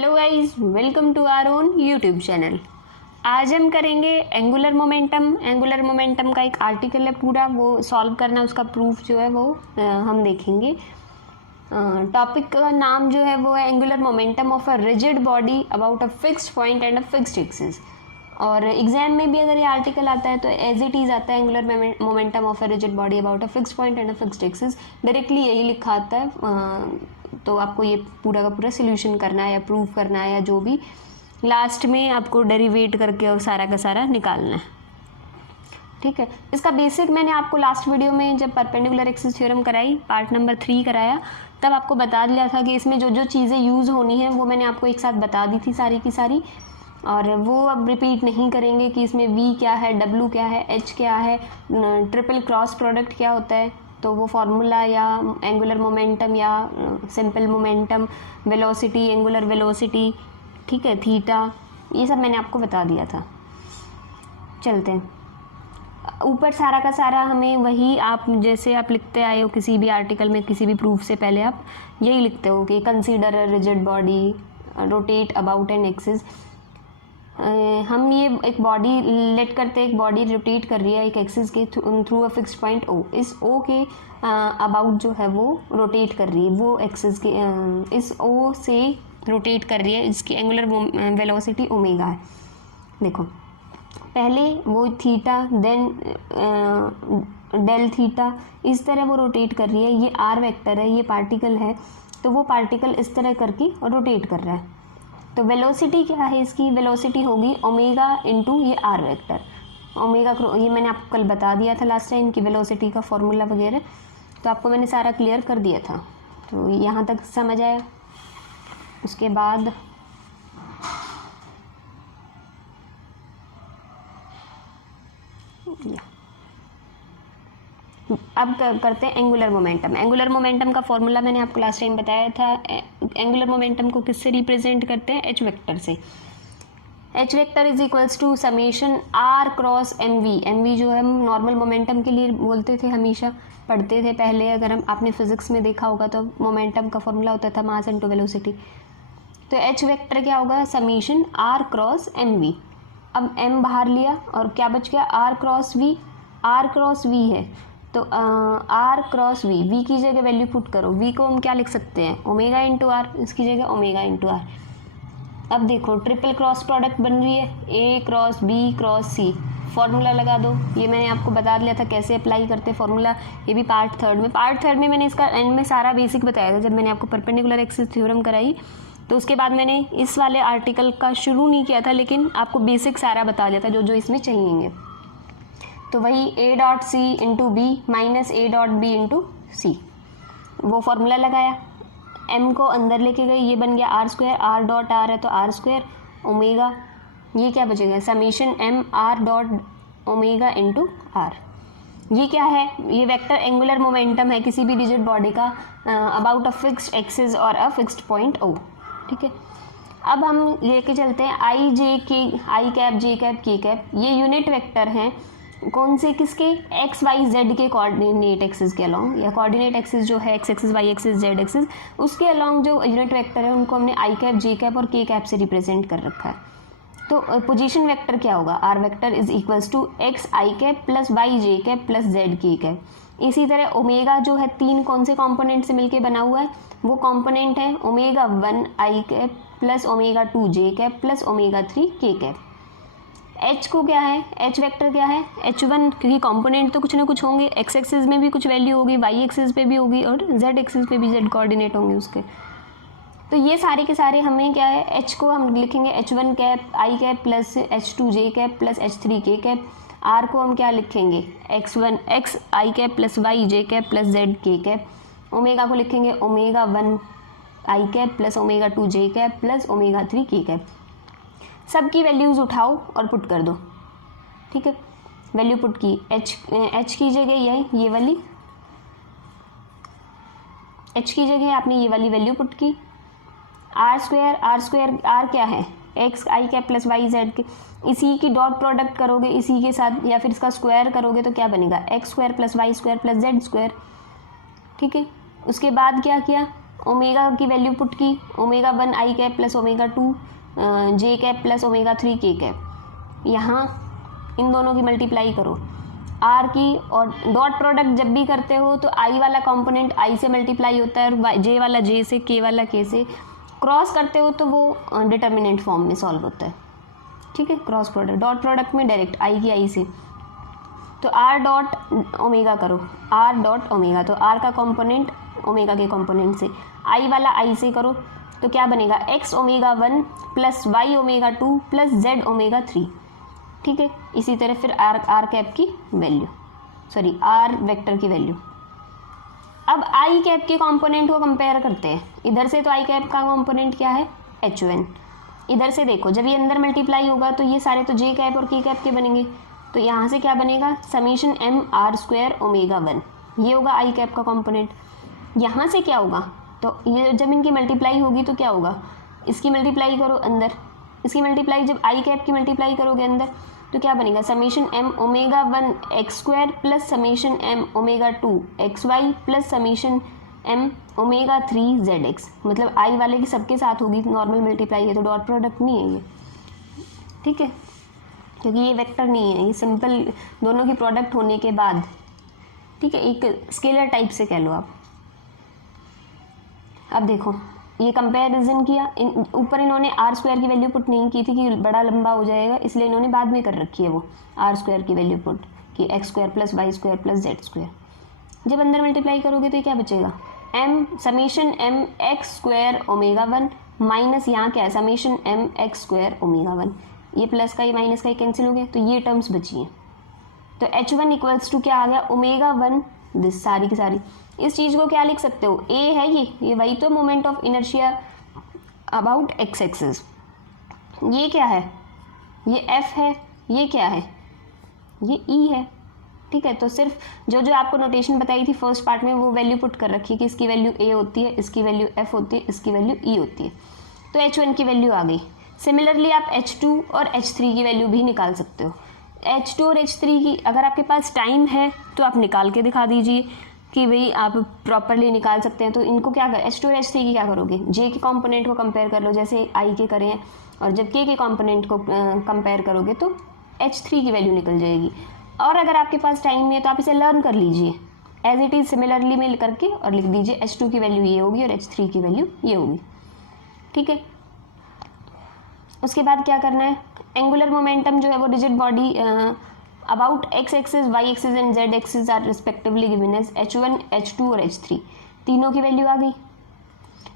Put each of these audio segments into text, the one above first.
Hello guys, welcome to our own YouTube channel. आज हम करेंगे एंगुलर मोमेंटम का एक आर्टिकल है पूरा, वो सॉल्व करना, उसका प्रूफ जो है वो हम देखेंगे। टॉपिक का नाम जो है वो है angular momentum of a rigid body about a fixed point and a fixed axis. और एग्जाम में भी अगर ये आर्टिकल आता है तो एज इट इज़ आता है angular momentum of a rigid body about a fixed point and a fixed axis, directly यही लिखा आता है। तो आपको ये पूरा का पूरा सोल्यूशन करना है या प्रूव करना है, या जो भी लास्ट में आपको डेरिवेट करके और सारा का सारा निकालना है। ठीक है, इसका बेसिक मैंने आपको लास्ट वीडियो में जब परपेंडिकुलर एक्सिस थ्योरम कराई, पार्ट नंबर 3 कराया, तब आपको बता दिया था कि इसमें जो जो चीज़ें यूज़ होनी है वो मैंने आपको एक साथ बता दी थी सारी की सारी, और वो अब रिपीट नहीं करेंगे कि इसमें V क्या है, W क्या है, H क्या है, ट्रिपल क्रॉस प्रोडक्ट क्या होता है, तो वो फार्मूला या एंगुलर मोमेंटम या simple momentum, velocity, angular velocity, ठीक है, थीटा, ये सब मैंने आपको बता दिया था। चलते हैं ऊपर, सारा का सारा हमें वही, आप जैसे आप लिखते आए हो किसी भी आर्टिकल में, किसी भी प्रूफ से पहले आप यही लिखते हो कि consider a rigid body rotate about an axis. हम ये एक बॉडी लेट करते हैं, एक बॉडी रोटेट कर रही है एक एक्सिस के through a fixed point O। इस O के अबाउट जो है वो रोटेट कर रही है, वो एक्सिस के इस O से रोटेट कर रही है, इसकी एंगुलर वेलोसिटी ओमेगा है। देखो पहले वो थीटा, देन डेल थीटा, इस तरह वो रोटेट कर रही है। ये R वेक्टर है, ये पार्टिकल है, तो वो पार्टिकल इस तरह करके रोटेट कर रहा है। तो वेलोसिटी क्या है, इसकी वेलोसिटी होगी ओमेगा इंटू ये R वेक्टर। ओमेगा ये मैंने आपको कल बता दिया था लास्ट टाइम की वेलोसिटी का फॉर्मूला वगैरह, तो आपको मैंने सारा क्लियर कर दिया था। तो यहाँ तक समझ आया। उसके बाद अब करते हैं एंगुलर मोमेंटम। एंगुलर मोमेंटम का फॉर्मूला मैंने आपको लास्ट टाइम बताया था। एंगुलर मोमेंटम को किससे रिप्रेजेंट करते हैं? H वेक्टर से। H vector is equals to summation R cross MV। MV जो है हम नॉर्मल मोमेंटम के लिए बोलते थे, हमेशा पढ़ते थे पहले, अगर हम आपने फिजिक्स में देखा होगा तो मोमेंटम का फॉर्मूला होता था मास इनटू वेलोसिटी। तो H वेक्टर क्या होगा? Summation R cross MV। अब M बाहर लिया और क्या बच गया? R cross V। R cross V है तो R क्रॉस V की जगह वैल्यू पुट करो। V को हम क्या लिख सकते हैं? ओमेगा इंटू R, इसकी जगह ओमेगा इंटू R। अब देखो ट्रिपल क्रॉस प्रोडक्ट बन रही है, A cross B cross C, formula लगा दो। ये मैंने आपको बता दिया था कैसे अप्लाई करते फॉर्मूला, ये भी पार्ट थर्ड में मैंने इसका एंड में सारा बेसिक बताया था जब मैंने आपको परपेंडिकुलर एक्सिस थ्योरम कराई। तो उसके बाद मैंने इस वाले आर्टिकल का शुरू नहीं किया था, लेकिन आपको बेसिक सारा बता दिया था जो जो इसमें चाहिए। तो वही A dot C into B minus A dot B into C, वो फॉर्मूला लगाया, M को अंदर लेके गई, ये बन गया R square, R dot R है तो R स्क्वायर ओमेगा, ये क्या बचेगा? Summation M R dot omega into R। ये क्या है? ये वेक्टर एंगुलर मोमेंटम है किसी भी रिजिड बॉडी का अबाउट अ फिक्स्ड एक्सिस और अ फिक्स्ड पॉइंट O। ठीक है, अब हम लेके चलते हैं I J K, I cap, J cap, K cap, ये यूनिट वेक्टर हैं। कौन से? किसके? एक्स वाई जेड के कोऑर्डिनेट एक्सिस के अलोंग, या कोऑर्डिनेट एक्सिस जो है x axis, y axis, z axis, उसके अलोंग जो यूनिट वेक्टर है उनको हमने आई कैप, जे कैप और के कैप से रिप्रेजेंट कर रखा है। तो पोजीशन वेक्टर क्या होगा? R vector is equals to x i cap plus y j cap plus z k cap. इसी तरह ओमेगा जो है तीन कौन से कॉम्पोनेंट से मिलकर बना हुआ है? वो कॉम्पोनेंट है omega 1 i cap plus omega 2 j cap plus omega 3 k cap. H को क्या है? H वेक्टर क्या है? H1 क्योंकि कंपोनेंट तो कुछ ना कुछ होंगे, एक्स एक्सिस में भी कुछ वैल्यू होगी, वाई एक्सिस पे भी होगी और जेड एक्सिस पे भी जेड कोऑर्डिनेट होंगे उसके। तो ये सारे के सारे हमें क्या है? H को हम लिखेंगे H1 कैप आई कैप प्लस H2 जे कैप प्लस H3 के कैप। R को हम क्या लिखेंगे? X1 x i cap plus y j cap plus z k cap. Omega को लिखेंगे omega 1 i cap plus omega 2 j cap plus omega 3 k cap. सबकी values उठाओ और पुट कर दो। ठीक है, वैल्यू पुट की, H की जगह ये वाली, H की जगह आपने ये वाली वैल्यू पुट की। R स्क्वायर R क्या है? X i cap plus Y z के, इसी की डॉट प्रोडक्ट करोगे इसी के साथ, या फिर इसका स्क्वायर करोगे तो क्या बनेगा? X square plus y square plus z square. ठीक है, उसके बाद क्या किया? ओमेगा की वैल्यू पुट की, omega 1 i cap plus omega 2 j cap plus omega 3 k cap. यहाँ इन दोनों की मल्टीप्लाई करो आर की, और डॉट प्रोडक्ट जब भी करते हो तो आई वाला कंपोनेंट आई से मल्टीप्लाई होता है और जे वाला जे से, के वाला के से। क्रॉस करते हो तो वो डिटर्मिनेंट फॉर्म में सॉल्व होता है, ठीक है। क्रॉस प्रोडक्ट, डॉट प्रोडक्ट में डायरेक्ट आई की आई से, तो आर डॉट ओमेगा करो, आर डॉट ओमेगा, तो आर का कंपोनेंट ओमेगा के कंपोनेंट से, आई वाला आई से करो तो क्या बनेगा, x omega 1 plus y omega 2 plus z omega 3, ठीक है। इसी तरह फिर आर कैप की वैल्यू, सॉरी आर वेक्टर की वैल्यू। अब आई कैप के कंपोनेंट को कंपेयर करते हैं। इधर से तो आई कैप का कंपोनेंट क्या है, H1। इधर से देखो जब ये अंदर मल्टीप्लाई होगा तो ये सारे तो जे कैप और के कैप के बनेंगे, तो यहाँ से क्या बनेगा, summation m r square omega 1, ये होगा आई कैप का कंपोनेंट। यहाँ से क्या होगा, तो ये जब इनकी मल्टीप्लाई होगी तो क्या होगा, इसकी मल्टीप्लाई करो अंदर, इसकी मल्टीप्लाई जब आई कैप की मल्टीप्लाई करोगे अंदर तो क्या बनेगा, summation m omega 1 x square plus summation m omega 2 x y plus summation m omega 3 z x. मतलब आई वाले की सबके साथ होगी, नॉर्मल मल्टीप्लाई है तो डॉट प्रोडक्ट नहीं है ये, ठीक है, क्योंकि ये वेक्टर नहीं है, ये सिंपल दोनों की प्रोडक्ट होने के बाद, ठीक है, एक स्केलर टाइप से कह लो आप। अब देखो ये कंपैरिजन किया, ऊपर इन्होंने आर स्क्वायर की वैल्यू पुट नहीं की थी कि बड़ा लंबा हो जाएगा, इसलिए इन्होंने बाद में कर रखी है वो आर स्क्वायर की वैल्यू पुट कि x square plus y square plus z square. जब अंदर मल्टीप्लाई करोगे तो क्या बचेगा, m summation m x square omega 1 minus यहाँ क्या है, summation m x square omega 1, ये प्लस का ये माइनस का ये कैंसिल हो गया, तो ये टर्म्स बची हैं। तो H1 इक्वल्स टू क्या आ गया, ओमेगा 1 दिस सारी की सारी। इस चीज़ को क्या लिख सकते हो, ए है ये वही तो moment of inertia about x axis. ये क्या है, ये एफ है, ये क्या है, ये ई है, ठीक है। तो सिर्फ जो जो आपको नोटेशन बताई थी फर्स्ट पार्ट में वो वैल्यू पुट कर रखी है कि इसकी वैल्यू ए होती है, इसकी वैल्यू एफ होती है, इसकी वैल्यू ई होती है। तो H1 की वैल्यू आ गई। सिमिलरली आप H2 और H3 की वैल्यू भी निकाल सकते हो। H2 और H3 की अगर आपके पास टाइम है तो आप निकाल के दिखा दीजिए कि भाई आप प्रॉपरली निकाल सकते हैं। तो इनको क्या कर, H2 और H3 की क्या करोगे, जे के कंपोनेंट को कंपेयर कर लो जैसे आई के करें, और जब के कंपोनेंट को कंपेयर करोगे तो H3 की वैल्यू निकल जाएगी। और अगर आपके पास टाइम नहीं है तो आप इसे लर्न कर लीजिए एज इट इज़ सिमिलरली में करके और लिख दीजिए H2 की वैल्यू ये होगी और H3 की वैल्यू ये होगी, ठीक है। उसके बाद क्या करना है, एंगुलर मोमेंटम जो है वो rigid body about x axis y axis and z axis are respectively given as H1 H2 और H3, तीनों की वैल्यू आ गई।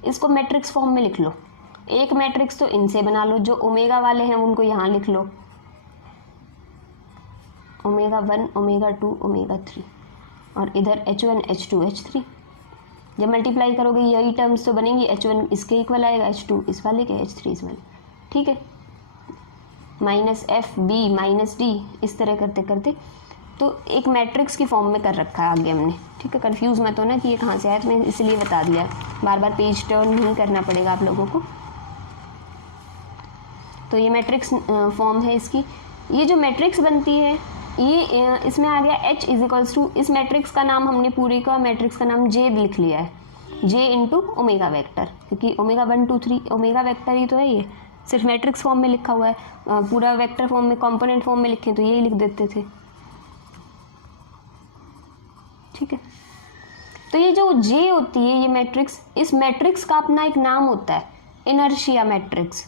इसको मैट्रिक्स फॉर्म में लिख लो। एक मैट्रिक्स तो इनसे बना लो, जो ओमेगा वाले हैं उनको यहाँ लिख लो, ओमेगा 1 ओमेगा 2 ओमेगा 3, और इधर H1 H2 H3। जब मल्टीप्लाई करोगे यही टर्म्स तो बनेंगी, H1 इसके इक्वल आएगा, H2 इस वाले के, H3 इस वाले, ठीक है। Minus f b minus d, इस तरह करते करते तो एक मैट्रिक्स की फॉर्म में कर रखा है आगे हमने, ठीक है। कंफ्यूज मत होना कि ये कहाँ से आया, तो मैंने इसलिए बता दिया, बार बार पेज टर्न नहीं करना पड़ेगा आप लोगों को। तो ये मैट्रिक्स फॉर्म है इसकी। ये जो मैट्रिक्स बनती है ये इसमें आ गया H इज इक्वल्स टू, इस मैट्रिक्स का नाम हमने पूरे का मैट्रिक्स का नाम J लिख लिया है, J इंटू ओमेगा वैक्टर, क्योंकि ओमेगा 1 2 3 ओमेगा वैक्टर ही तो है, ये सिर्फ मैट्रिक्स फॉर्म में लिखा हुआ है, पूरा वेक्टर फॉर्म में कंपोनेंट फॉर्म में लिखे तो यही लिख देते थे, ठीक है। तो ये जो J होती है ये मैट्रिक्स, इस मैट्रिक्स का अपना एक नाम होता है इनर्शिया मैट्रिक्स,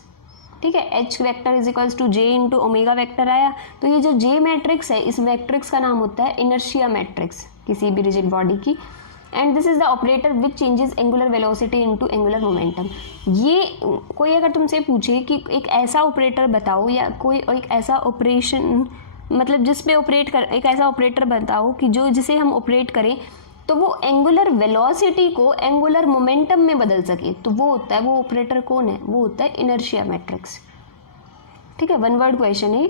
ठीक है। H vector is equals to J into omega vector आया, तो ये जो J मैट्रिक्स है इस मैट्रिक्स का नाम होता है इनर्शिया मैट्रिक्स किसी भी रिजिड बॉडी की। And this is the operator which changes angular velocity into angular momentum. ये कोई अगर तुमसे पूछे कि एक ऐसा ऑपरेटर बताओ या कोई एक ऐसा ऑपरेशन मतलब जिस पे ऑपरेट कर, एक ऐसा ऑपरेटर बताओ कि जो जिसे हम ऑपरेट करें तो वो एंगुलर वेलोसिटी को एंगुलर मोमेंटम में बदल सके, तो वो होता है, वो ऑपरेटर कौन है, वो होता है इनर्शिया मैट्रिक्स, ठीक है। वन वर्ड क्वेश्चन है।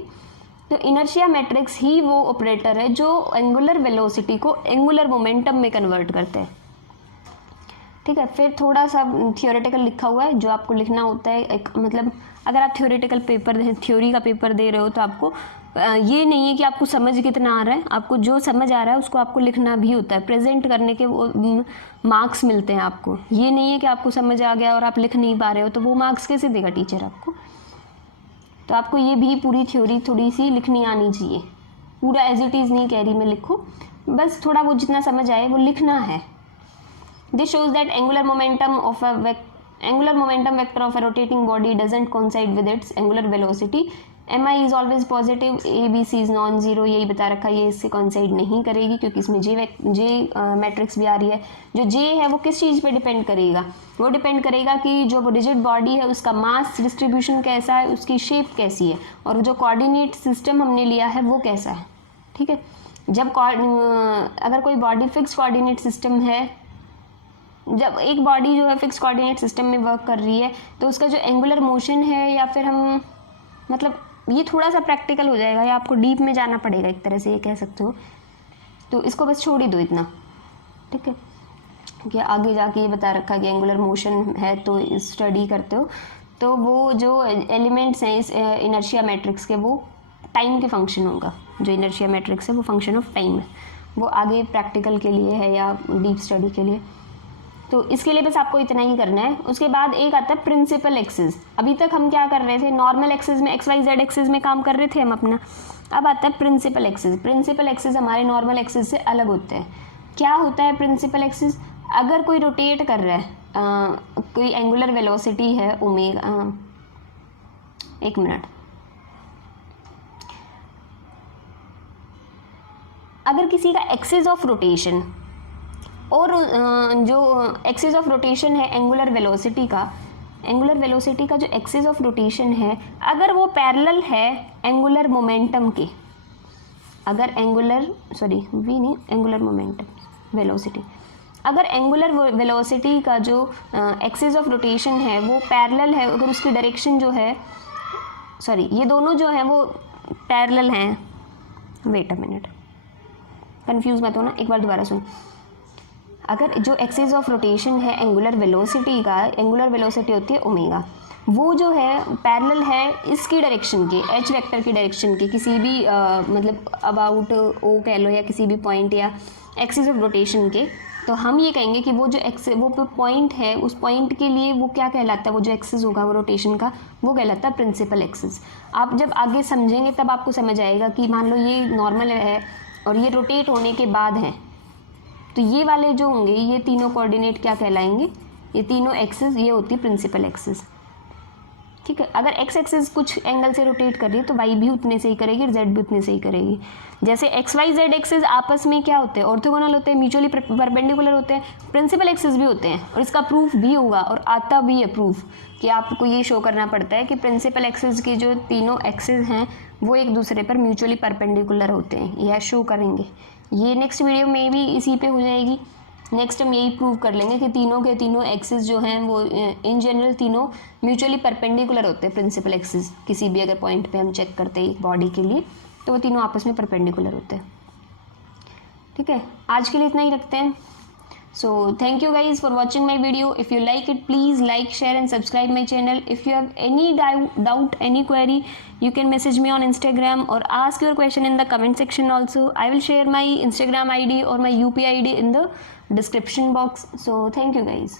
तो इनर्शिया मैट्रिक्स ही वो ऑपरेटर है जो एंगुलर वेलोसिटी को एंगुलर मोमेंटम में कन्वर्ट करते हैं, ठीक है। फिर थोड़ा सा थियोरेटिकल लिखा हुआ है जो आपको लिखना होता है, एक मतलब अगर आप थियोरेटिकल पेपर थ्योरी का पेपर दे रहे हो तो आपको ये नहीं है कि आपको समझ कितना आ रहा है, आपको जो समझ आ रहा है उसको आपको लिखना भी होता है, प्रेजेंट करने के वो मार्क्स मिलते हैं आपको। ये नहीं है कि आपको समझ आ गया और आप लिख नहीं पा रहे हो, तो वो मार्क्स कैसे देगा टीचर आपको। तो आपको ये भी पूरी थ्योरी थोड़ी सी लिखनी आनी चाहिए, पूरा एज इट इज़ नहीं कह रही मैं लिखो, बस थोड़ा वो जितना समझ आए वो लिखना है। This shows that angular momentum vector of a rotating body doesn't coincide with its angular velocity. mi is always positive, abc is non zero, यही बता रखा है, ये इससे coincide नहीं करेगी क्योंकि इसमें j मैट्रिक्स भी आ रही है। जो j है वो किस चीज़ पे डिपेंड करेगा, वो डिपेंड करेगा कि जो रिजिड बॉडी है उसका मास डिस्ट्रीब्यूशन कैसा है, उसकी शेप कैसी है, और जो कोऑर्डिनेट सिस्टम हमने लिया है वो कैसा है। ठीक है, जब अगर कोई बॉडी फिक्स कोऑर्डिनेट सिस्टम है, जब एक बॉडी जो है फिक्स कोऑर्डिनेट सिस्टम में वर्क कर रही है, तो उसका जो एंगुलर मोशन है, या फिर हम मतलब ये थोड़ा सा प्रैक्टिकल हो जाएगा या आपको डीप में जाना पड़ेगा, एक तरह से ये कह सकते हो, तो इसको बस छोड़ ही दो इतना। ठीक है, कि आगे जाके ये बता रखा कि एंगुलर मोशन है तो स्टडी करते हो, तो वो जो एलिमेंट्स हैं इस इनर्शिया मैट्रिक्स के, वो टाइम के फंक्शन होगा। जो इनर्शिया मैट्रिक्स है वो फंक्शन ऑफ टाइम है, वो आगे प्रैक्टिकल के लिए है या डीप स्टडी के लिए। तो इसके लिए बस आपको इतना ही करना है। उसके बाद एक आता है प्रिंसिपल एक्सिस। अभी तक हम क्या कर रहे थे, नॉर्मल एक्सिस में एक्स वाई जेड एक्सिस में काम कर रहे थे हम अपना। अब आता है प्रिंसिपल एक्सिस। प्रिंसिपल एक्सिस हमारे नॉर्मल एक्सिस से अलग होते हैं। क्या होता है प्रिंसिपल एक्सिस? अगर कोई रोटेट कर रहा है, कोई एंगुलर वेलोसिटी है ओमेगा, एक मिनट, अगर किसी का एक्सिस ऑफ रोटेशन और जो एक्सिस ऑफ रोटेशन है एंगुलर वेलोसिटी का, एंगुलर वेलोसिटी का जो एक्सिस ऑफ रोटेशन है, अगर वो पैरेलल है एंगुलर मोमेंटम के, अगर एंगुलर मोमेंटम वेलोसिटी, अगर एंगुलर वेलोसिटी का जो एक्सिस ऑफ रोटेशन है वो पैरेलल है, अगर उसकी डायरेक्शन जो है, ये दोनों जो है वो पैरेलल हैं, वेट अ मिनट, कंफ्यूज मत होना, एक बार दोबारा सुन। अगर जो एक्सिस ऑफ रोटेशन है एंगुलर वेलोसिटी का, एंगुलर वेलोसिटी होती है ओमेगा, वो जो है पैरेलल है इसकी डायरेक्शन के, एच वेक्टर की डायरेक्शन के, किसी भी मतलब अबाउट ओ कह लो या किसी भी पॉइंट या एक्सिस ऑफ रोटेशन के, तो हम ये कहेंगे कि वो जो वो पॉइंट है, उस पॉइंट के लिए वो क्या कहलाता है, वो जो एक्सिस होगा वो रोटेशन का, वो कहलाता है प्रिंसिपल एक्सिस। आप जब आगे समझेंगे तब आपको समझ आएगा कि मान लो ये नॉर्मल है और ये रोटेट होने के बाद है, तो ये वाले जो होंगे, ये तीनों कोऑर्डिनेट क्या कहलाएंगे, ये तीनों एक्सिस, ये होती है प्रिंसिपल एक्सिस। ठीक है, अगर एक्स एक्सिस कुछ एंगल से रोटेट कर रही है तो वाई भी उतने से ही करेगी और जेड भी उतने से ही करेगी। जैसे एक्स वाई जेड एक्सिस आपस में क्या होते हैं, ऑर्थोगोनल होते हैं, म्यूचुअली परपेंडिकुलर होते हैं, प्रिंसिपल एक्सिस भी होते हैं, और इसका प्रूफ भी होगा और आता भी है प्रूफ कि आपको ये शो करना पड़ता है कि प्रिंसिपल एक्सिस की जो तीनों एक्सिस हैं वो एक दूसरे पर म्यूचुअली परपेंडिकुलर होते हैं, यह शो करेंगे। ये नेक्स्ट वीडियो में भी इसी पे हो जाएगी। नेक्स्ट हम यही प्रूव कर लेंगे कि तीनों के तीनों एक्सिस जो हैं वो इन जनरल तीनों म्यूचुअली परपेंडिकुलर होते हैं। प्रिंसिपल एक्सिस किसी भी अगर पॉइंट पे हम चेक करते हैं एक बॉडी के लिए, तो वो तीनों आपस में परपेंडिकुलर होते हैं। ठीक है, आज के लिए इतना ही रखते हैं। So thank you guys for watching my video. If you like it, please like, share and subscribe my channel. If you have any doubt, any query, you can message me on Instagram or ask your question in the comment section also. I will share my Instagram ID or my UPI ID in the description box. So thank you guys.